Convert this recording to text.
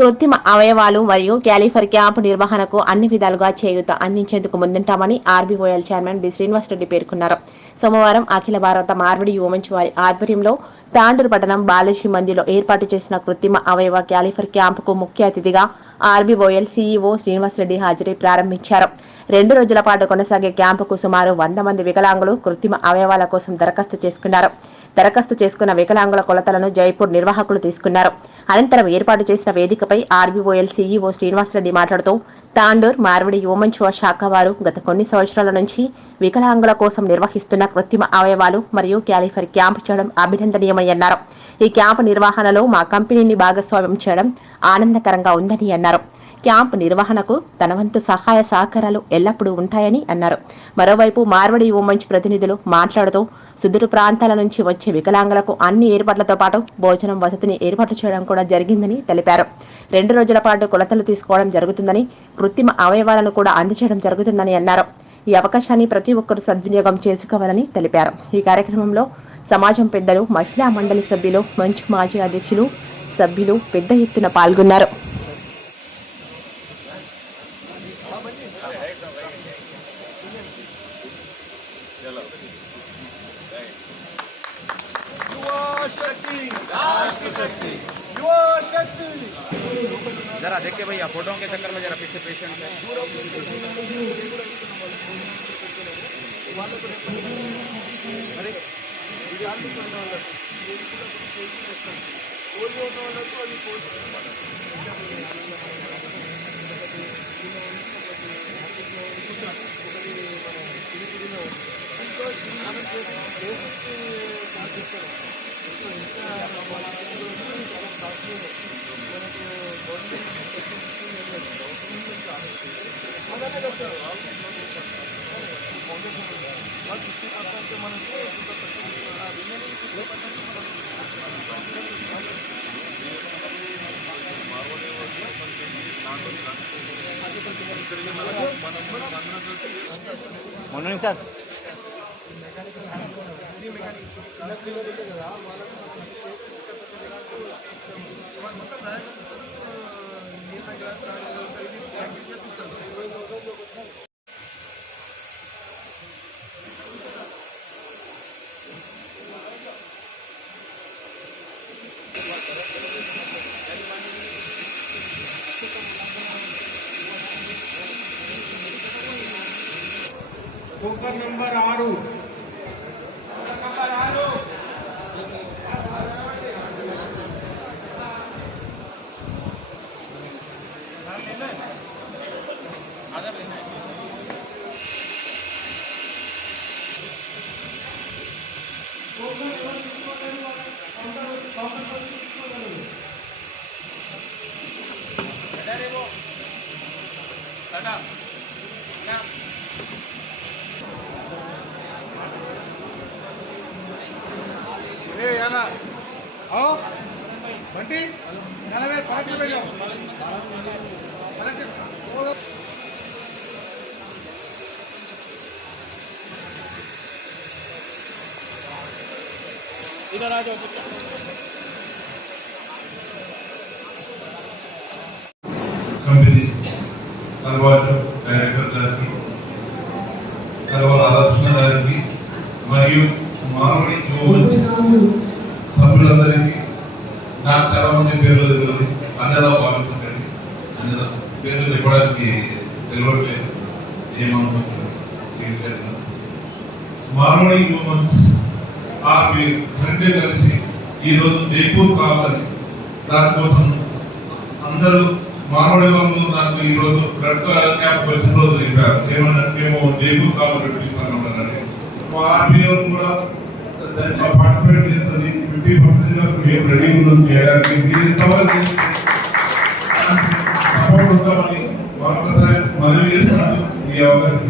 కృత్రిమ అవయవాలు మరియు క్యాలిఫర్ క్యాంప్ నిర్వహణకు అన్ని విధాలుగా చేయూత అందించేందుకు ముందుంటామని ఆర్బీఓఎల్ చైర్మన్ బి. శ్రీనివాసరెడ్డి పేర్కొన్నారు. సోమవారం అఖిల భారత మార్పిడి యువమంచు వారి ఆధ్వర్యంలో తాండూరు పట్టణం బాలాజీ మందిలో ఏర్పాటు చేసిన కృత్రిమ అవయవ క్యాలిఫర్ క్యాంపుకు ముఖ్య అతిథిగా ఆర్బీఓఎల్ సీఈఓ శ్రీనివాసరెడ్డి హాజరై ప్రారంభించారు. రెండు రోజుల పాటు కొనసాగే క్యాంపుకు సుమారు వంద మంది వికలాంగులు కృత్రిమ అవయవాల కోసం దరఖాస్తు చేసుకున్నారు. దరఖాస్తు చేసుకున్న వికలాంగుల కొలతలను జైపూర్ నిర్వాహకులు తీసుకున్నారు. అనంతరం ఏర్పాటు చేసిన వేదికపై ఆర్బీఓఎల్ సీఈఓ శ్రీనివాసరెడ్డి మాట్లాడుతూ తాండూర్ మార్విడి యువమంచువ శాఖ వారు గత కొన్ని సంవత్సరాల నుంచి వికలాంగుల కోసం నిర్వహిస్తున్న కృత్రిమ అవయవాలు మరియు క్యాలిఫర్ క్యాంప్ చేయడం అభినందనీయమని అన్నారు ఈ క్యాంప్ నిర్వహణలో మా కంపెనీని భాగస్వామ్యం చేయడం ఆనందకరంగా ఉందని అన్నారు. క్యాంప్ నిర్వహణకు తనవంతు సహాయ సహకారాలు ఎల్లప్పుడూ ఉంటాయని అన్నారు. మరోవైపు మార్వడి ఉమంచ్ ప్రతినిధులు మాట్లాడుతూ సుదూరు ప్రాంతాల నుంచి వచ్చే వికలాంగులకు అన్ని ఏర్పాట్లతో పాటు భోజనం వసతిని ఏర్పాటు చేయడం కూడా జరిగిందని తెలిపారు. రెండు రోజుల పాటు కొలతలు తీసుకోవడం జరుగుతుందని కృత్రిమ అవయవాలను కూడా అందచేయడం జరుగుతుందని అన్నారు. ఈ అవకాశాన్ని ప్రతి ఒక్కరూ సద్వినియోగం చేసుకోవాలని తెలిపారు ఈ కార్యక్రమంలో సమాజం పెద్దలు మహిళా మండలి సభ్యులు మంచు మాజీ అధ్యక్షులు సభ్యులు పెద్ద ఎత్తున పాల్గొన్నారు युवा शक्ति राष्ट्र शक्ति युवा शक्ति जरा देखिए भैया फोटो के चक्कर में जरा पीछे पेशेंट है వాళ్ళకు రేపటి అరే జాగ్రత్త ఉన్న వాళ్ళకు పోటీ వస్తాను పోటీ ఉన్న వాళ్ళకు అది పోటీ ఒకటి మన చిరుతిరిలో ఇంకా ఆమె మనకు గవర్నమెంట్ గవర్నమెంట్ ఫిఫ్టీ పర్సెంట్ మనకి మొన్న సార్ మొత్తం సర్వర్ నంబర్ ఆరు Tadam. Tadam. జన బండి నలభై పాటలు పెట్టాం ఇదరా కంపెనీ తర్వాత డైరెక్టర్ గారికి తర్వాత ఆలోచన గారికి మరియు పేర్లు తెలియదు అన్నదా భావిస్తుందండి అన్నదా పేర్లు చెప్పడానికి తెలియట్లేదు ఏమనుకుంటున్నారు మానవుడి యువమంచి ఆ ఫ్రెండ్ కలిసి ఈరోజు జైపూర్ కావాలి దానికోసం అందరూ మానవుడి వాళ్ళు నాకు ఈరోజు రోజు బ్లడ్ క్యాంప్ వచ్చిన రోజు చెప్పారు. ఏమన్నా మేము జైపూర్ కావాలి పెట్టిస్తామన్నారని మా ఆర్బీఓ కూడా పార్టిసిపేట్ చేస్తుంది ఫిఫ్టీ పర్సెంట్ మేము రెడీ ఉన్నాం చేయడానికి మీరు ఎంతవరకు సపోర్ట్ ఉంటామని మరొకసారి మనవి చేస్తున్నాను ఈ అవకాశం